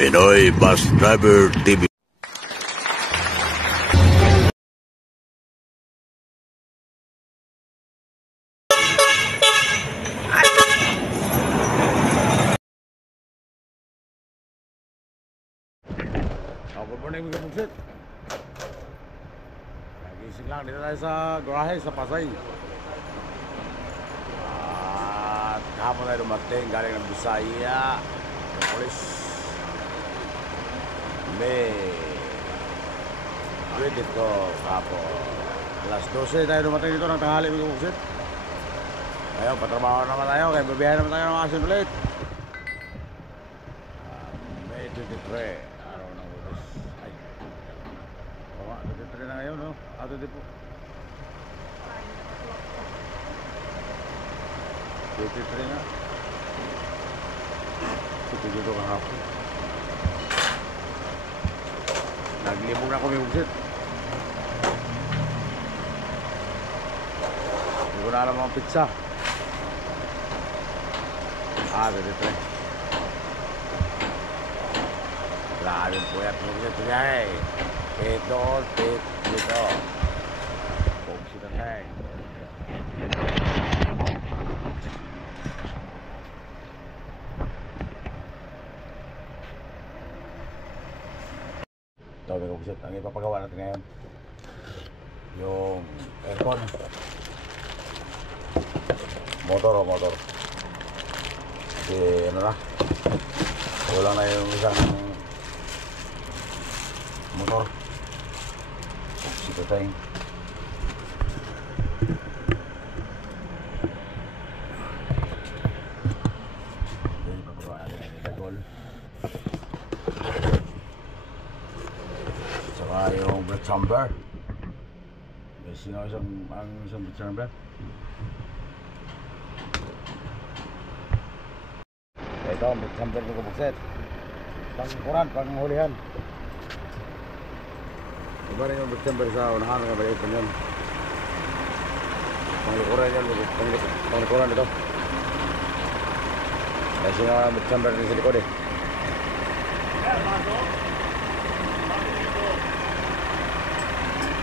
Pinoy Bus Driver TV. Good morning mga kapugsit. Nagising lang dito tayo sa garahe sa Pasay. At kahapon tayo dumating galing ng Bisaya, Polis. May dito kahapon alas 12 tayo dumating dito ng tanghali mga kapugsit. Ngayon patrabaho naman tayo, kaya babiyahin naman tayo ng asin ulit. May 23 na ngayon, no? Ato din po 23 nga ito dito kahapon. Naglibog na ako may bugsit. Hindi ko na alam ang pizza. 23 grabe po yan bugsit niya eh. Ito, dito. Focus it hang. Ito, may focus it. Ang ipapagawa natin ngayon, yung aircon. Motor. Kasi ano na, wala na yung isang motor. Ito tayo. Jadi pagkawa natin ang itagol. Saka yung brake chamber. May sino ang isang brake chamber. Ito ang brake chamber ng kabukset. Pang-kuran, pang-hulihan. Iba rin yung brake chamber sa unahan ng balik pa yun. Panglikuran yan, panglikuran ito. Kasi nga brake chamber din sa likod eh.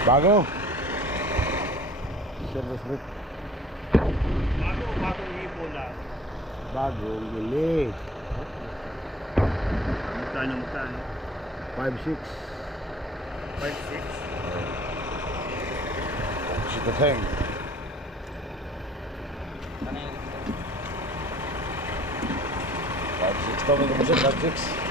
Bago? Service brake. Bagong ipon lang. Bagong bili. Magkano? 5-6. 5-6. Ito thing. Ano yung 5-6 to, may kumusip, 5-6.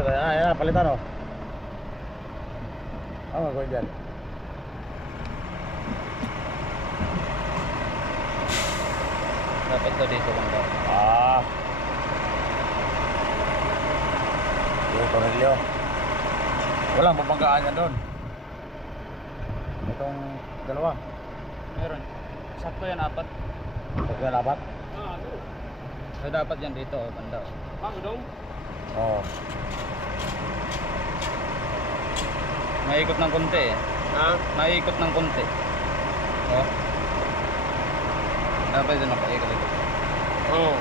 Ayan, palitan o. Ano gagawin dyan? dapat to dito banda? Yung tornilyo. Walang babanggaan yan doon. Itong dalawa. Meron. Sakto yan, 4. Sakto yan, 4? So dapat yan dito, banda. Oo. Maikot ng konti eh. Ha? Maiikot ng konti. Oh. Dapat din nakaikot. Oo.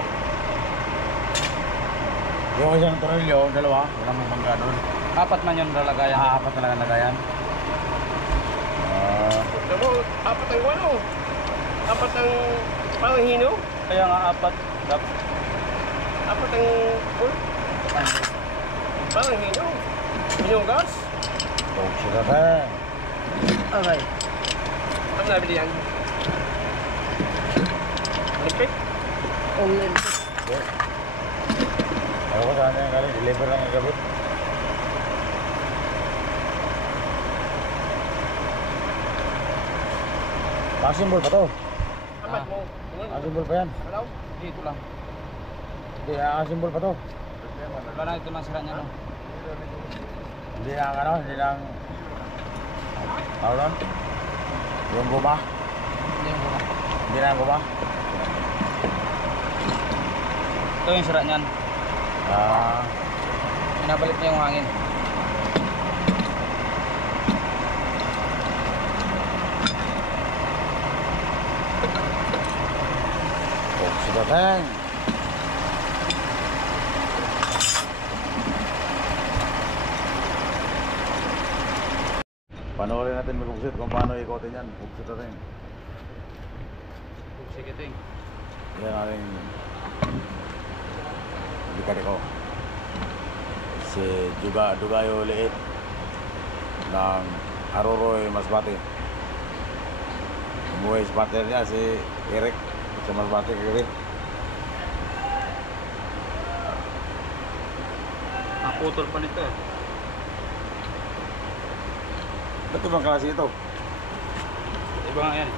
Yung isang tornilyo, dalawa, walang mangga doon. Apat man yung lalagayan. Apat talaga lagayan. Gusto mo, apat ang ano? Apat ang panghino? Kaya nga apat. Dapat. Apat ang panghino? Yung gas? Oh, sila tayo. Okay. Ano nabili yan? Olympic? Olympic. Ayaw ko saan yung galing, deliver lang yung gabi. Asimbol pa to. Apat mo. Asimbol pa yan. Hello? Dito lang. Hindi, asimbol pa to. Wala na ito ng sira niya, no? Hindi lang ano, hindi lang... Tawag doon? Yung guma? Hindi yung guma. Hindi lang guma? Ito yung sira niyan. Pinabalik niya yung hangin. Oh, sudah teng. Panoorin natin mag-upsit kung paano ikotin yan. Upsit natin. Sige, ting. Yan natin. Bikari ko. Si Dugayo Liit ng Aroroy Masbate. Umuwi sa partner niya si Eric sa Masbate kagabi. Naputol pa nito eh. Ba't ibang klase ito? Iba nga yan.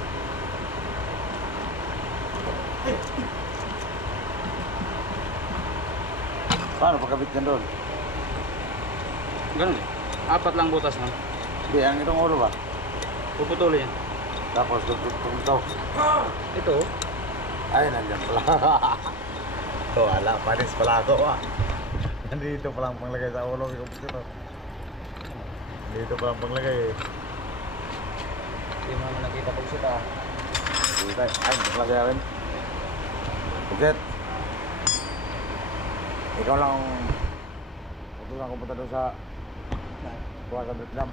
Paano pagkabit yan doon? Ganun eh. Apat lang butas na. Hindi, ang itong ulo ba? Puputulin yan. Tapos tugtog ito. Ito. Ay, nandyan pala. Ito, wala. Panis pala ako ah. Nandito palang panglagay sa ulo. Dito palang panglagay eh. Hindi mo naman nakita pag sita. Dito tayo. Ay, panglagay namin. Pugset. Ikaw lang utusan ko punta doon sa kuha sa Vietnam.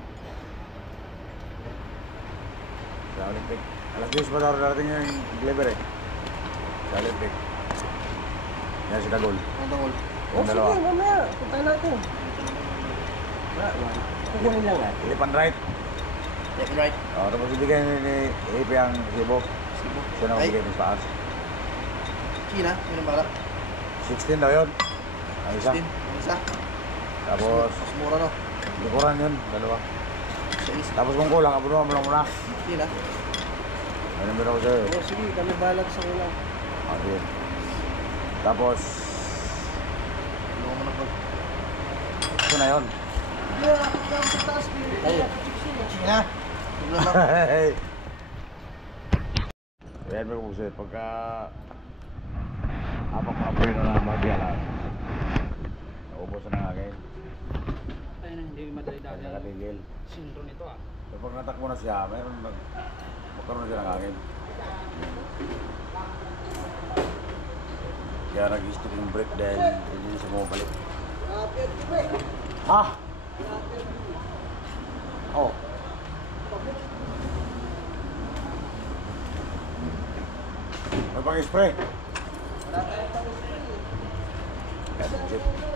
Sa Olympic. Alas 10 pa daw darating yung deliver eh. Sa Olympic. Yan si Dagol. Ang tungol. Yung dalawa. Sige, mamaya. Punta natin. Kukunin lang natin. Ilipan right. Left right. Tapos ibigay ni AP ang Cebu. Siya na magbigay ng paas. China, yun ang bala. 16 daw yun. Ang isa. 16. Ang isa. Tapos Mas mura no. likuran yun. Dalawa. Sa isa. Tapos kung kulang, abunuhan mo lang muna. China. Ano meron ko sa'yo? Oh, sige, kami balag sa ulang. Okay. Tapos, Ano mo na pag... ito na yun. Tayo. China. Problema. Hey! Ayan mo kung sa'yo. Pagka apak-apoy na lang magbiyalan. Naubos na ng hangin. Ayun na, hindi madali Ay dahil. nakatigil. Sintro nito ah. So pag natakbo na siya, magkaroon na siya ng hangin. Kaya nag-stop yung brake dahil hindi siya bumabalik. Ha? Oh. May pang-spray.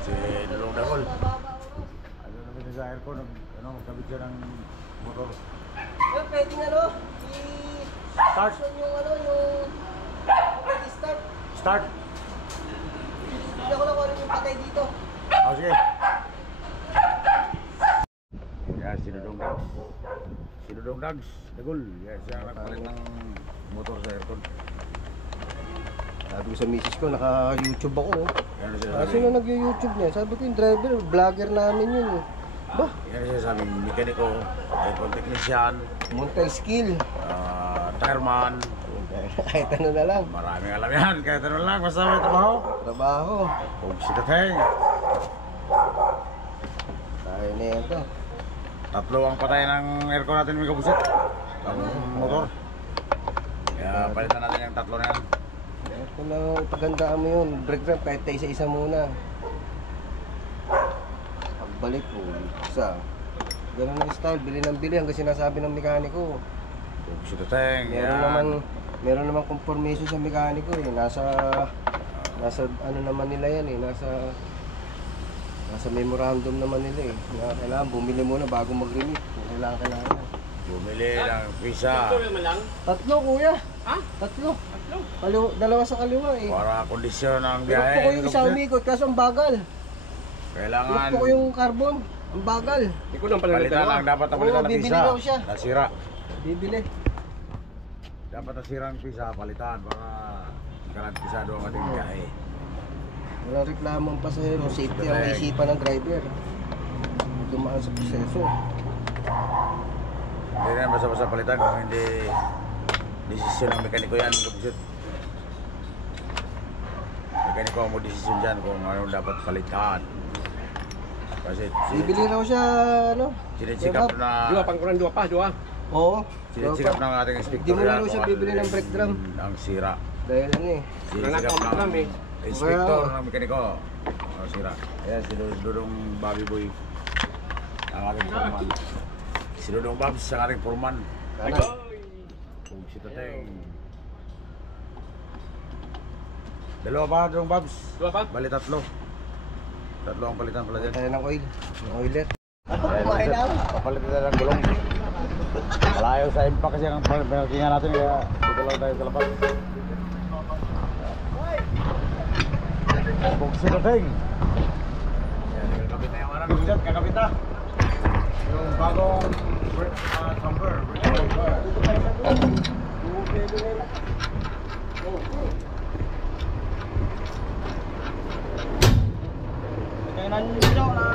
Si Dulong Dagol. Ano naman sa aircon, magkabit siya ng motor. Well, pwedeng ano, Start! yung start. Start! Hindi ako lang kung ano yung patay dito. Oh, sige. Yan, si Dudong Dags. Si Dudong Dags, Dagol. Yan, siya ang nagpalit ng motor sa aircon. Sabi ko sa misis ko, naka-YouTube ako. Yan ang siya Kasi na nag-YouTube niya, sabi ko yung driver, vlogger namin yun. Ba? Yan ang siya sabing mekaniko, aircon technician, Multi-skill. tireman. Kahit ano na lang. Maraming alam yan. Kahit ano lang, basta may trabaho. Trabaho. Huwag si Tateng. Tayo na yan to. Tatlo ang patay ng aircon natin mga kabusit. Ang motor. Kaya palitan natin yung tatlo na yan. Kung pagandaan mo yun, brake drum kahit isa-isa muna. Pagbalik ko, isa. Ganun ang style, bili ng bili hanggang sinasabi ng mekaniko. Kabusit teng. Meron naman conformation sa mekaniko eh. Nasa ano naman nila yan eh, nasa memorandum naman nila eh. Na kailangan bumili muna bago mag-remit. Kailangan. Bumili ng pisa. Tuloy mo lang. Tatlo kuya. Ha? Tatlo. Dalawa sa kaliwa eh. Para kondisyon ng Pinukto biyahe. ko yung isa umikot kaso ang bagal. Kailangan Pinukto ko yung carbon. Ang bagal. Hindi ko lang pala palitan nagdalawa. lang. Dapat na palitan Oo, ng bibili pisa. daw siya. Nasira. Bibili. Dapat nasira ang pisa. Palitan para garantisado ang ating biyahe. Walang reklamo ang pasahero. Safety ang isipan ng driver. Dumaan sa proseso. Hindi rin basta-basta palitan kung hindi desisyon ng mekaniko yan. Kabusit. Mekaniko ang mo desisyon dyan kung ano dapat palitan. Kasi Bibili raw siya, ano? sinisikap na Dua, pangkuran dua pa, dua. Oo. sinisikap ng ating inspektor Di mo na yan raw siya kung bibili ng brake drum. ang sira. Dahil ano eh. Sinisikap Nanakaw lang eh. ng inspektor ng mekaniko ang sira. Ayan si Dudong Bobby Boy ang ating foreman. Si Dudong Babs ang ating foreman. Kanan. Kung si Tateng. Dalawa pa Dudong Babs. Dua pa? Bali tatlo. Tatlo ang palitan pala dyan. Tayo ng oil. Ng oiler. Kumain na. Papalitan na ng gulong. Malayo sa impact kasi ang penalty natin kaya dito lang tayo sa labas. Kung si Tateng. Yan, kakabit na yung ano. Kakabit na. Yung bagong camper. Kainan nyo na.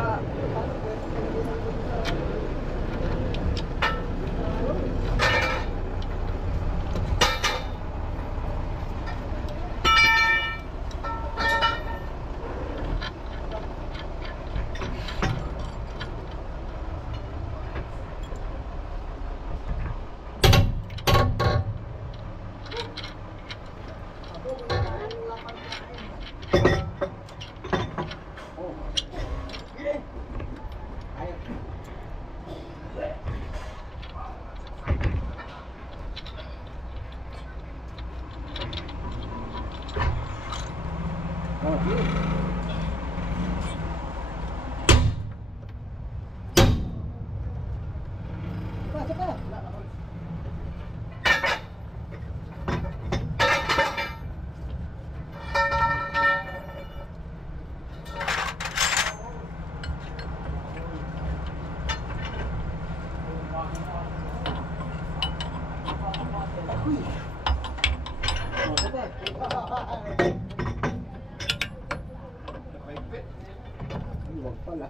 Huwag pala.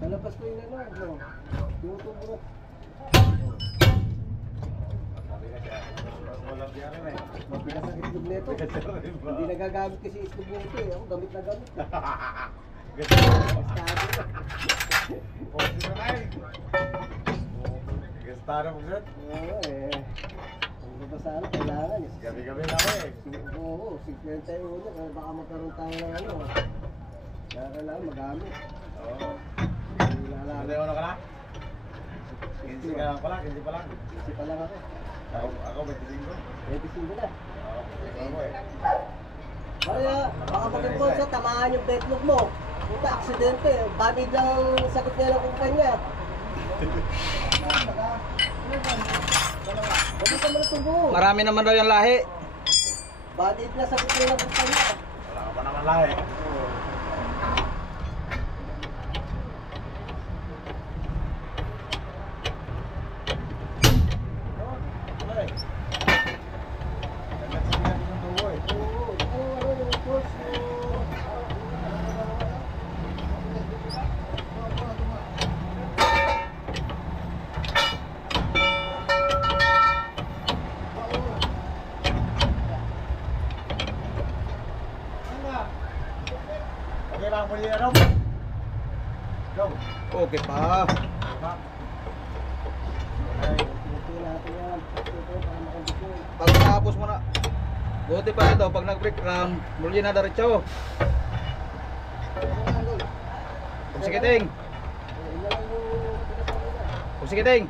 Nalabas ko yung ano. Tutubo. Mabigas ang itlog nito. Hindi nagagamit kasi itlog nito eh. Ako gamit na gamit. Gastado mo sir? Oo eh. Ang babasaan kailangan eh. Gabi-gabi na ako eh. Oo, 51. Kaya baka magkaroon tayo ng ano. Kaya kailangan magamit. Oo. Ilalala. Ano ka na? 15 ka lang pala, 15 pa lang. Kasi pa lang ako. Ako 25. 25 na. Oo, ako eh. Kaya, baka mag-impon sa tamaan yung backlog mo. Puta, aksidente. Badid lang sagot niya ng kumpanya. Bakit ka mo tubo? Marami naman daw yung lahi. Badid na sagot niya ng kumpanya. Wala ka pa naman lahi. Okay lang po yun, ano? Go. Okay pa. Ito natin yan. Ito para makondisyon. Pagkatapos mo na. Buti pa ito, pag nag-break ram, muli na diretso. Sige, Ting. Sige, Ting.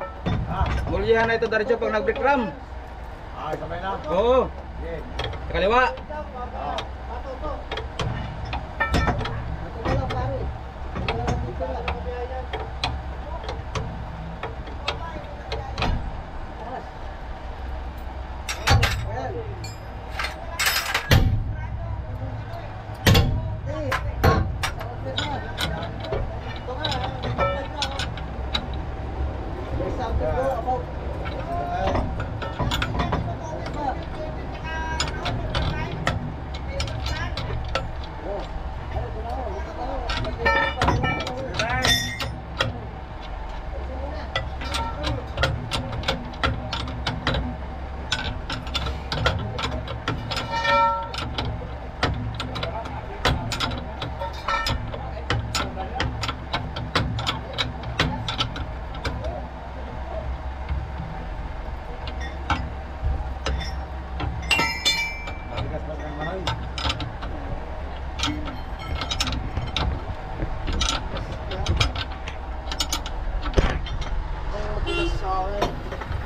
Muli na ito diretso pag nag-break ram. Sabay na. Oo. Sige. Sa kaliwa. Ito na lang pare. Ito na lang dito lang. Ayan. Ito ka. There's something more about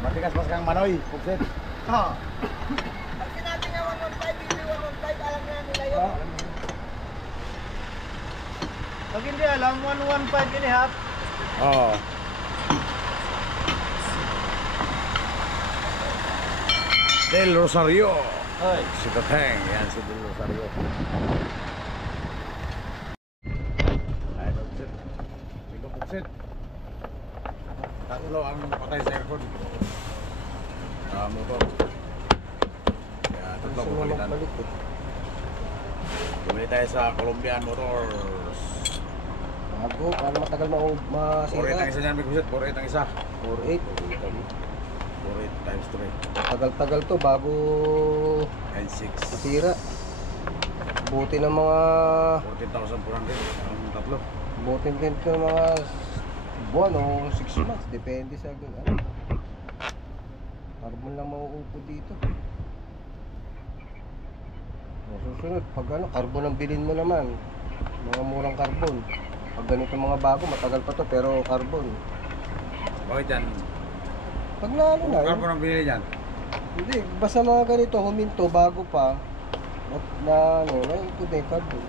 Matigas pas kang manoy, pugsit. Pag hindi alam, 115 and a half. Oo. Del Rosario. Hoy. Si Tateng, yan si Del Rosario. Ay, pugsit. Ikaw pugsit. Tatlo ang patay sa aircon. Motor. Kaya tatlo ang palitan. Bumili tayo sa Colombian Motors. Bago, para matagal 4.8 masira. ang isa niyan, may kusit. 4.8 ang isa. 4.8. 4.8 times 3. Tagal-tagal to bago And 6. masira. Buti ng mga 14,400 ang tatlo. buti din ng mga buwan o 6 months. Depende sa ano. Carbon lang mauupo dito. O, susunod, pag ano, carbon ang bilhin mo naman. Mga murang carbon. Pag ganito mga bago, matagal pa to pero carbon. Bakit yan? Pag na ano na, Carbon ang binili niyan. hindi, basta mga ganito, huminto, bago pa, at na ano, naikot na yung carbon.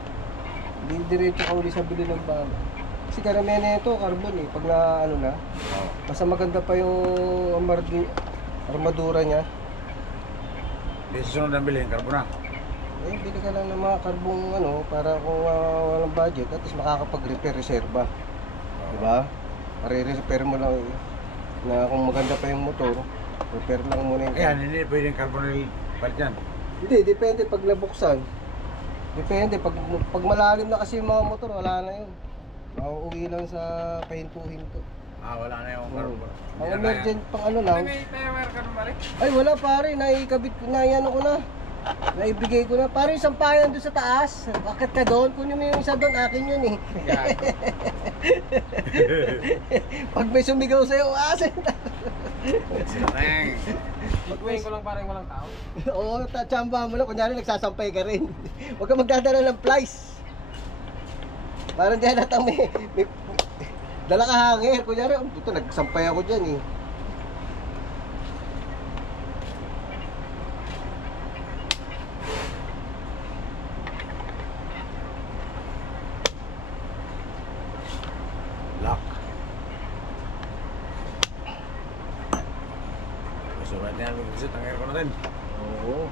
Hindi diretso ka uli sa bili ng bago. Kasi karamihan na ito, carbon eh, pag na ano na, Oo. basta maganda pa yung armadura niya, Di susunod ang bilhin, carbon na. eh, bili ka lang ng mga carbon ano, para kung walang budget, at least makakapag-repair reserva. Diba? Pare-repair mo lang na kung maganda pa yung motor, repair lang muna yung Ayan, hindi pwedeng carbon palit yan. Hindi, depende pag nabuksan. Depende, pag malalim na kasi yung mga motor, wala na yun. Mauuwi lang sa pahintuhin to. Wala na yung Oo. carbon. Ang emergent pang ano lang. May wire ka naman rin. Ay, wala pare, naikabit ko na, yan ko na. Naibigay ko na. Pare, yung sampayan doon sa taas. Bakit ka doon? Kunin mo yung isa doon, akin yun eh. Pag may sumigaw sa'yo, asin. Tateng. Pag-uwi ko lang parang walang tao. Oo, tsamba mo lang. Kunyari, nagsasampay ka rin. Huwag ka magdadala ng plies. Parang diyan natang may dala ka hanger. Kunyari, dito nagsampay ako dyan eh. Lock. So, right now, mag-visit ang aircon natin. Oo.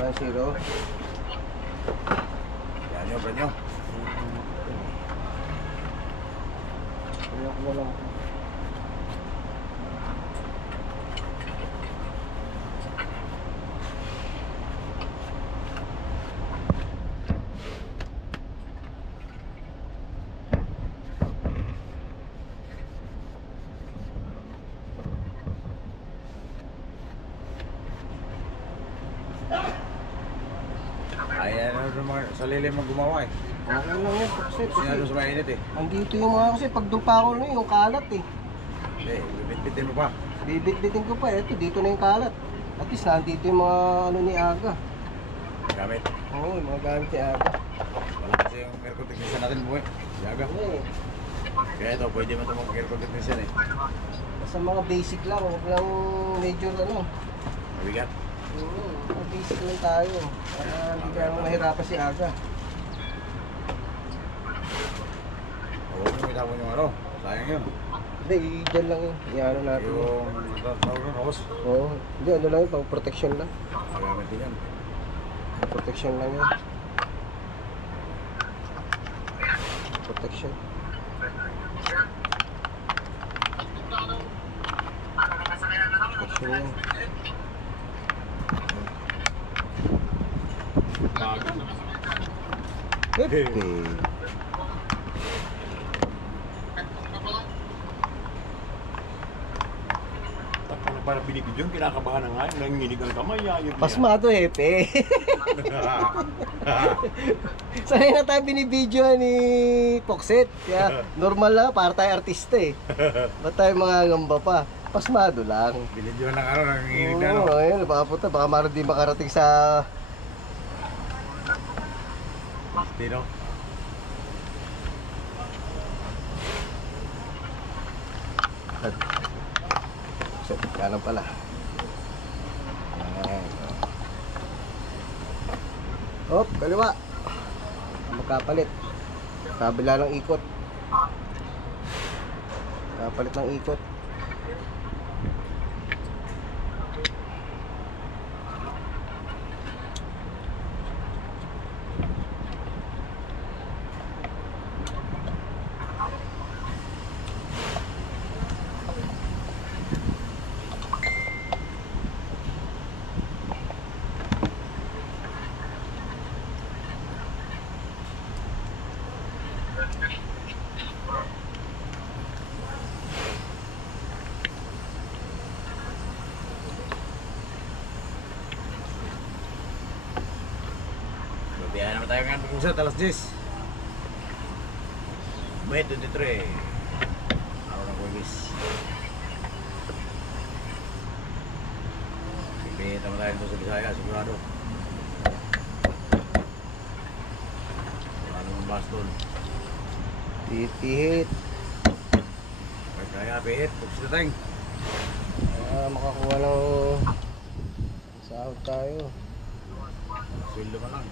1-0. Yan nyo, brand nyo. Ayak mo lang. Ayan, sa lilim ang gumawa eh. Okay lang yan, Pukset. Sinado sa mainit eh. Andito yung mga kasi pag doon pa ako na yung kalat eh. Eh, bibit-bitin mo pa. Bibit-bitin ko pa, eto dito na yung kalat. At least nandito yung mga ano ni Aga. Gamit. Oo, yung mga gamit ni Aga. Wala kasi yung aircon technician natin buhay. Yaga. Eh, Kaya ito, pwede mo ito mag-aircon technician eh. basta mga basic lang, huwag lang major ano. Mabigat. Mga basic lang tayo. Para hindi ka mahirapan si Aga. Huwag mo itapon yung ano. Sayang yun. Hindi, dyan lang yun. Iano natin. Yung tawag yung hose. Oo, hindi ano lang yun, pang protection lang. Magamit din yan. Protection lang yun. Protection. Protection yan. Hepe. Tapos na para binibidyo, kinakabahan na nga, nanginginig ang kamay, ayun niya. Pasmado, Hepe. Sanay na tayo binibidyo ni Pokset. Kaya normal na, para tayo artista eh. Ba't tayo mga ngamba pa? Pasmado lang. Binidyohan ng ano, nanginginig na ano. Oo, ayun, baka puta, baka maroon di makarating sa... Tino. Sa kanan pala. Ayan. Hop, kaliwa. Magkapalit. Kabila ng ikot. Kapalit ng ikot. Biyahe naman tayo ngayon pag-usat, alas 10. May 23. Araw ng Kuwibis. Pipihit naman tayo doon sa Bisaya, sigurado. Wala namang bus doon. Pipihit. Kaya pihit, pagsit na tayong. Makakuha ng sahod tayo. Sweldo man lang.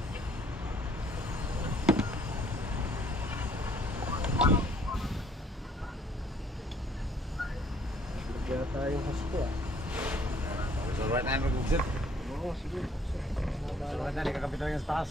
Kaya tayong hasko ah. So right na mag-ugsit. Oo, sige. So right na, ikakapit na yung sa taas.